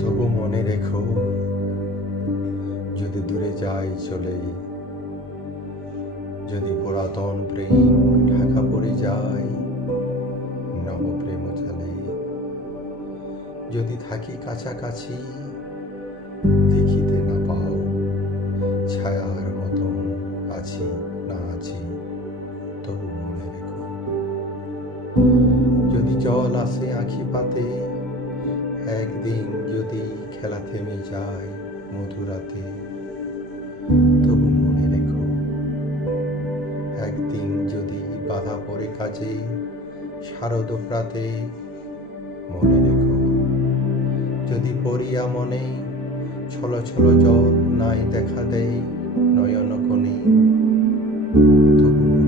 তবু মনে রেখো, যদি দূরে যাই চলে, যদি পুরাতন প্রেম ঢাকা পড়ে যায় নব প্রেম চলে যদি থাকি কাছাকাছি দেখিতে না পাও ছায়ার মতন আছি না আছি, তবু মনে রেখো, যদি জল আসে আঁখি পাতে একদিন যদি খেলা থেমে যায় মধুরাতে, তবু মনে রেখো, একদিন যদি বাধা পড়ে কাজে, শারদ প্রাতে মনে রেখো, যদি পড়িয়া মনে ছলো ছলো জল নাই দেখা দেয় নয়ন কোণে, তবু